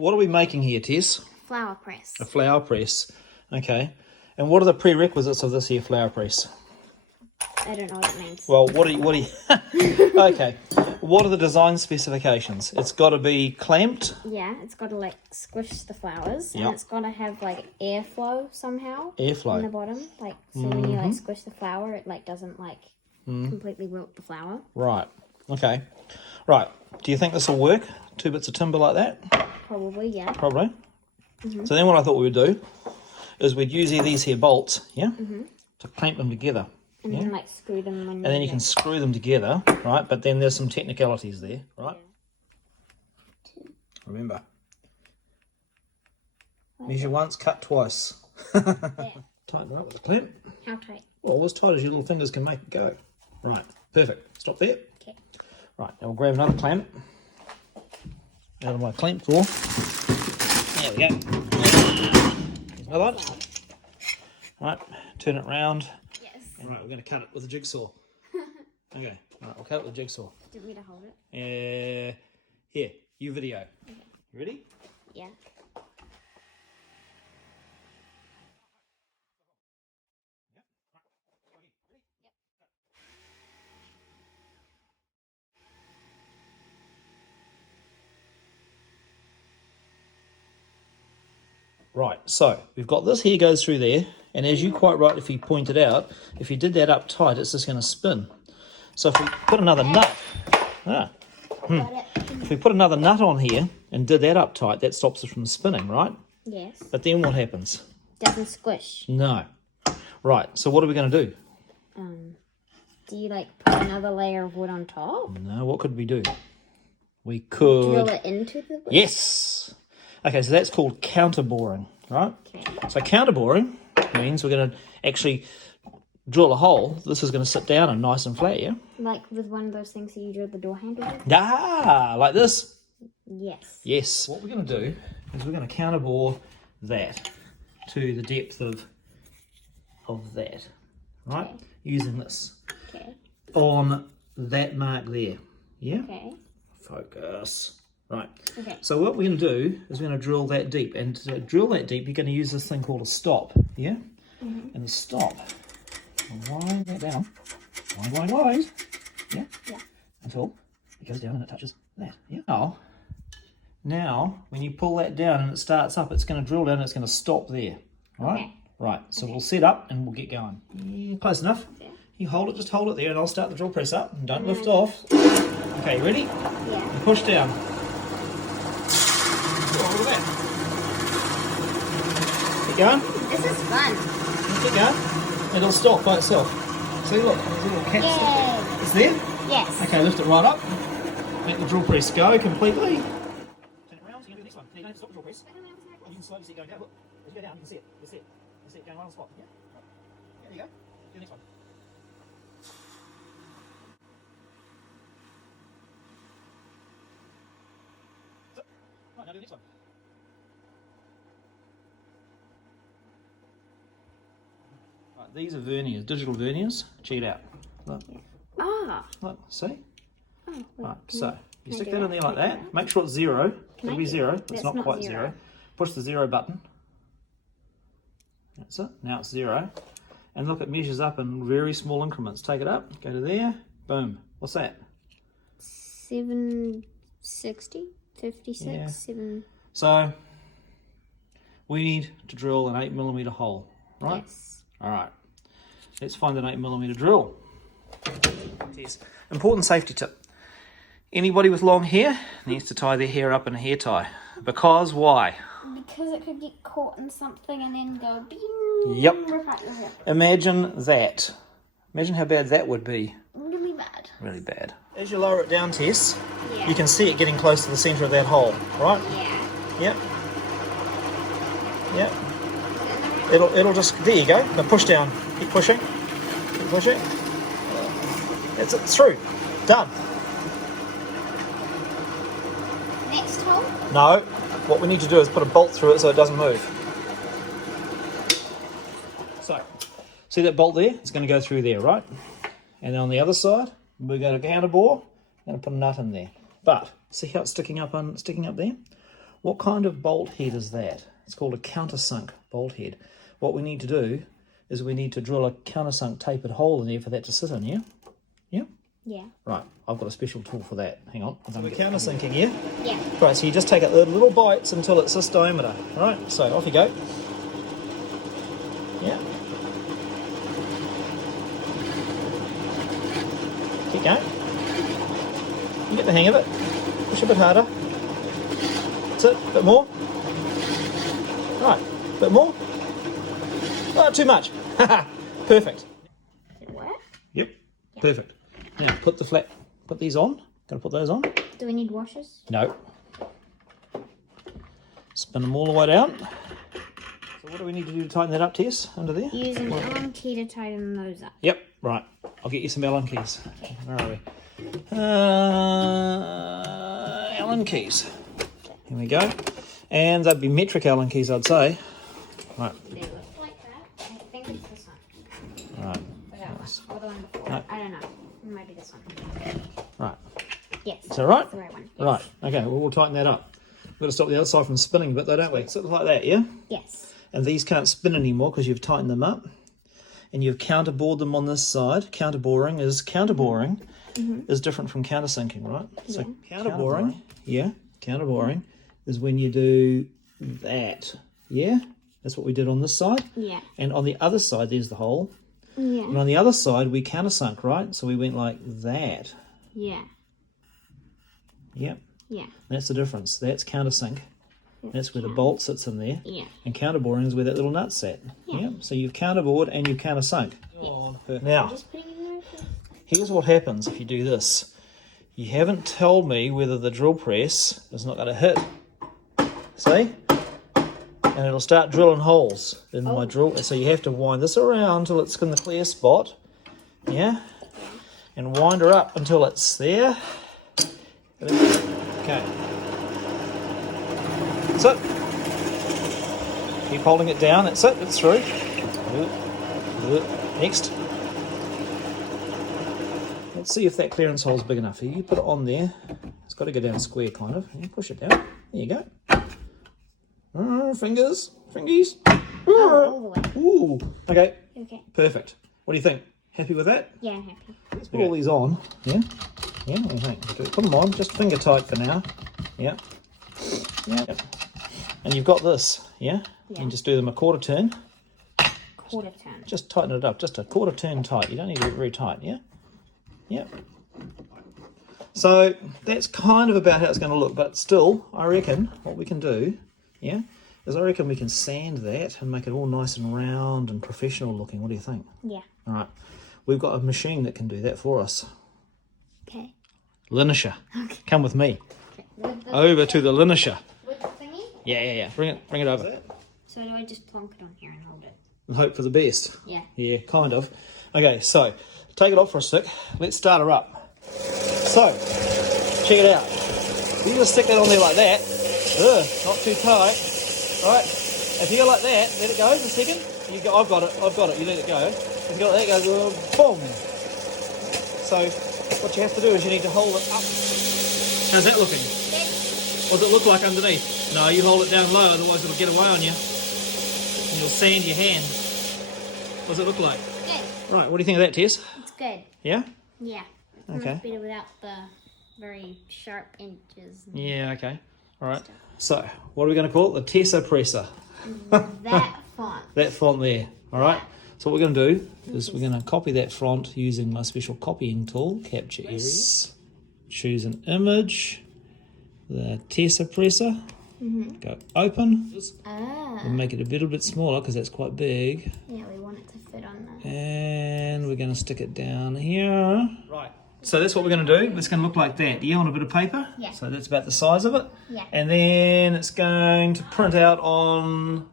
What are we making here, Tess? Flower press. A flower press. Okay. And what are the prerequisites of this here flower press? I don't know what it means. Well, what do you okay. What are the design specifications? It's got to be clamped. Yeah, it's got to like squish the flowers, Yep. and it's got to have like airflow somehow. Airflow. In the bottom, like so when you like squish the flower, it like doesn't like completely wilt the flower. Right. Okay. Right. Do you think this will work? 2 bits of timber like that? Probably, yeah. Probably. So then what I thought we would do is we'd use these here bolts, yeah, to clamp them together. And then like screw them when And then you can screw them together, right? But then there's some technicalities there, right? Yeah. Remember. Measure once, cut twice. There. Tighten up with the clamp. How tight? Well, as tight as your little fingers can make it go. Right, perfect. Stop there. Okay. Right, now we'll grab another clamp out of my clamp drawer. There we go. There's another one. Right, turn it round. Yes. Right, we're going to cut it with a jigsaw. Okay, right, we'll cut it with a jigsaw. Do you want me to hold it? Here, you video. Okay. You ready? Yeah. Right, so we've got this here goes through there, and as you quite rightly pointed out, if you did that up tight, it's just going to spin. So if we put another nut, Got it. if we put another nut on here and did that up tight, that stops it from spinning, right? Yes. But then what happens? Doesn't squish. No. Right, so what are we going to do? Do you like put another layer of wood on top? No, what could we do? We could... Drill it into the wood? Yes! Okay, so that's called counter boring, right? Okay. So counter boring means we're going to actually drill a hole. This is going to sit down and nice and flat, yeah? Like with one of those things that you drill the door handle with? Ah, like this? Yes. Yes. What we're going to do is we're going to counter bore that to the depth of that, right? Okay. Using this Okay. on that mark there, yeah? Okay. Focus. Right. Okay. So what we're going to do is we're going to drill that deep. And to drill that deep, you're going to use this thing called a stop. Yeah? And the stop, wind that down. Wind. Yeah? Yeah. Until it goes down and it touches that. Yeah? Now, when you pull that down and it starts up, it's going to drill down and it's going to stop there. Right? Okay. Right. So we'll set up and we'll get going. Yeah, close enough. Yeah. You hold it, just hold it there and I'll start the drill press up. And don't lift off. Okay, you ready? Yeah. And push down. Oh, look at that. Keep going. This is fun. Keep going. It'll stop by itself. See, look, there's a little cap Yay. stick. It's there? Yes. Okay, lift it right up. Let the drill press go completely. Turn it around, so you can do the next one. You don't have to stop the drill press. You can slowly see it going down. Look, as you go down, you can see it. You see it. You see it going right on the spot. Yeah? Right. Yeah, there you go. Do the next one. That's it. Right, now do the next one. Right, these are verniers, digital verniers. Check it out. Look, Ah. look, see? Oh, wait, Right, can so I you stick do that in that? there like Can I do that. that? Make sure it's zero. It'll I be do zero. that? It's That's not not quite zero. zero. Push the zero button. That's it. Now it's zero. And look, it measures up in very small increments. Take it up, go to there, boom. What's that? 760, 56, Yeah. 7. So we need to drill an 8mm hole, right? Yes. All right. Let's find an 8mm drill. Yes. Important safety tip. Anybody with long hair needs to tie their hair up in a hair tie. Because why? Because it could get caught in something and then go bing. Yep. Rip out your hair. Imagine that. Imagine how bad that would be. Really bad. Really bad. As you lower it down, Tess, Yeah. you can see it getting close to the centre of that hole, right? Yeah. Yep. Yep. It'll just, there you go. Now push down. Keep pushing. Keep pushing. That's it. It's through. Done. Next hole? No. What we need to do is put a bolt through it so it doesn't move. So, see that bolt there? It's going to go through there, right? And then on the other side, we're going to counter bore. Going to put a nut in there. But see how it's sticking up there? What kind of bolt head is that? It's called a countersunk bolt head. What we need to do is we need to drill a countersunk tapered hole in there for that to sit in, yeah? Yeah? Yeah. Right, I've got a special tool for that. Hang on. So we're countersinking, yeah? Yeah. Right, so you just take it little bites until it's this diameter. All right, so off you go. Yeah. Keep going. You get the hang of it. Push a bit harder. That's it. A bit more. Right. A bit more. Not too much. Perfect. Did it work? Yep. Yeah. Perfect. Now put these on. Gotta put those on. Do we need washers? No. Spin them all the way down. So what do we need to do to tighten that up, Tess? Under there? Use an Allen key to tighten those up. Yep. Right. I'll get you some Allen keys. Okay. Where are we? Allen keys. Here we go. And they'd be metric Allen keys, I'd say. Right. They look like that. I think it's this one. Right. Or that one. Or the one before. No. I don't know. It might be this one. Right. Yes. Is that right? That's the right one. Yes. Right. Okay. Well, we'll tighten that up. We've got to stop the other side from spinning a bit, though, don't we? Something like that, yeah? Yes. And these can't spin anymore because you've tightened them up. And you've counterbored them on this side. Counterboring is different from countersinking, right? So counterboring, counterboring is when you do that, yeah? That's what we did on this side. Yeah. And on the other side, there's the hole. Yeah. And on the other side, we countersunk, right? So we went like that. Yeah. Yep. Yeah. That's the difference. That's countersink. That's where the bolt sits in there. Yeah. And counterboring is where that little nut sat. Yeah. So you've counterbored and you've countersunk. Now, Just putting it in there. here's what happens if you do this. You haven't told me whether the drill press is not going to hit. See? And it'll start drilling holes in my drill. So you have to wind this around until it's in the clear spot. Yeah? And wind her up until it's there. Okay. That's it. Keep holding it down. That's it. It's through. Next. Let's see if that clearance hole is big enough. You put it on there. It's got to go down square, kind of. You push it down. There you go. Fingers. Fingies. All the way. Ooh. Okay. Okay. Perfect. What do you think? Happy with that? Yeah, I'm happy. Let's put all these on. Yeah? Yeah, what do you think? Put them on. Just finger tight for now. Yeah. Yeah. And you've got this. Yeah? You can just do them a quarter turn. Quarter turn. Just tighten it up. Just a quarter turn tight. You don't need to get very tight. Yeah? Yeah. So that's kind of about how it's going to look. But still, I reckon what we can do, yeah, is I reckon we can sand that and make it all nice and round and professional looking. What do you think? Yeah. All right. We've got a machine that can do that for us. Okay. Linisher. Okay. Come with me. Okay. Over to the linisher. With the thingy? Yeah. Bring it over. So do I just plonk it on here and hold it? And hope for the best. Yeah. Yeah, kind of. Okay, so take it off for a sec. Let's start her up. So, check it out. You just stick that on there like that. Ugh, not too tight. Right. If you go like that, let it go for a second. You go, I've got it. You let it go. If you go like that, it goes boom. So what you have to do is you need to hold it up. How's that looking? What does it look like underneath? No, you hold it down low, otherwise it'll get away on you. And you'll sand your hand. What does it look like? Good. Right, what do you think of that, Tess? It's good. Yeah? Yeah. Okay. Much better without the very sharp edges. Yeah, okay. All right. So, what are we going to call it? The Tessa presser. That font. That font there. All right. So what we're going to do is we're going to copy that font using my special copying tool, Capture Area. Choose an image, the Tessa presser. Go open. And make it a little bit smaller because that's quite big. Yeah, we want it to fit on that. And we're going to stick it down here. Right. So that's what we're going to do. It's going to look like that. Yeah, on a bit of paper. Yeah. So that's about the size of it. Yeah. And then it's going to print out on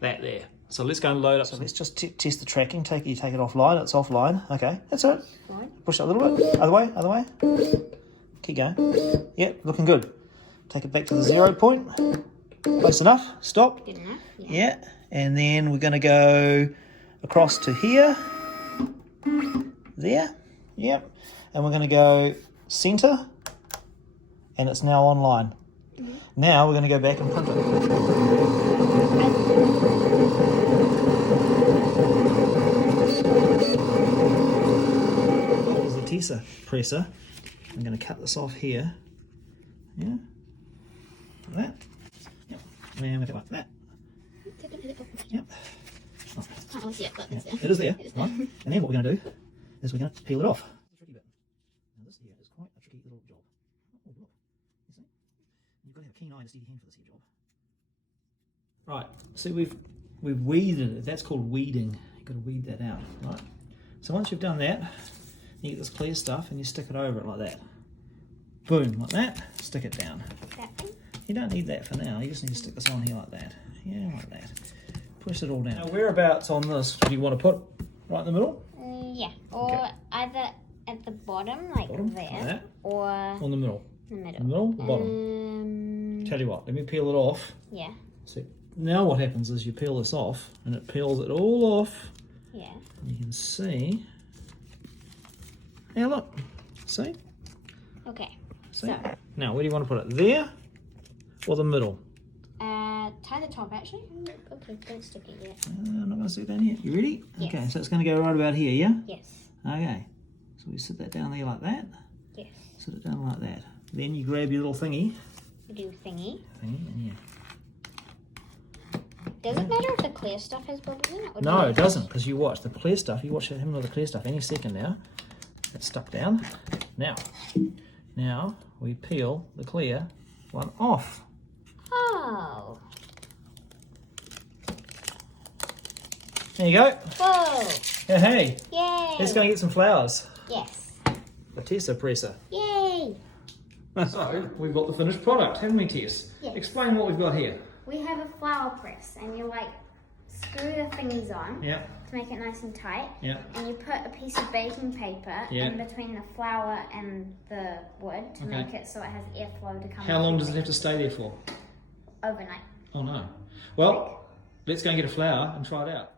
That. there. So let's go and load up. So let's just test the tracking. Take it offline. It's offline. Okay, that's it. Fine. Push it a little bit. Other way. Keep going. Yep, looking good. Take it back to the 0 point. Close enough. Stop. Good enough. Yeah. And then we're going to go across to here. There. Yep. And we're going to go center. And it's now online. Now we're going to go back and print it. Here's the Tessa presser. I'm going to cut this off here. Yeah. Like that. Yep. And we go like that. Yep. Oh. Can't really see it, but it's there. It is there. Right. And then what we're going to do is we're going to peel it off. Tricky bit. Now this here is quite a tricky little job. Oh, look. You see? You've got to have a keen eye and a steady hand for this here job. Right. See, we've weeded it. That's called weeding. You've got to weed that out. Right. So once you've done that, you get this clear stuff and you stick it over it like that. Boom, like that. Stick it down. That thing? You don't need that for now. You just need to stick this on here like that. Yeah, like that. Push it all down. Now, whereabouts on this do you want to put? Right in the middle? Yeah, or either at the bottom, like there, like that. or in the middle. the middle. The middle, the bottom. Tell you what, let me peel it off. Yeah. See, now what happens is you peel this off, and it peels it all off. Yeah. You can see. Now look, see? Okay. See? So. Now, where do you want to put it? There, or the middle? Tie the top actually. Okay, don't stick it yet. I'm not going to stick it down here. You ready? Yes. Okay, so it's going to go right about here, yeah? Yes. Okay, so we sit that down there like that. Yes. Sit it down like that. Then you grab your little thingy. You do thingy. And Does it matter if the clear stuff has bubbles in it? Or no, it doesn't, because you watch the clear stuff. You watch him with the clear stuff any second now. It's stuck down. Now we peel the clear one off. Oh. There you go. Whoa. Hey, Yay. let's go and get some flowers. Yes. The Tessa presser. Yay. So we've got the finished product, haven't we, Tess? Yes. Explain what we've got here. We have a flower press, and you like screw the thingies on Yeah. to make it nice and tight. Yeah. And you put a piece of baking paper in between the flour and the wood to make it so it has airflow to come. How long does it have to stay there for? Overnight. Oh no. Well, let's go and get a flower and try it out.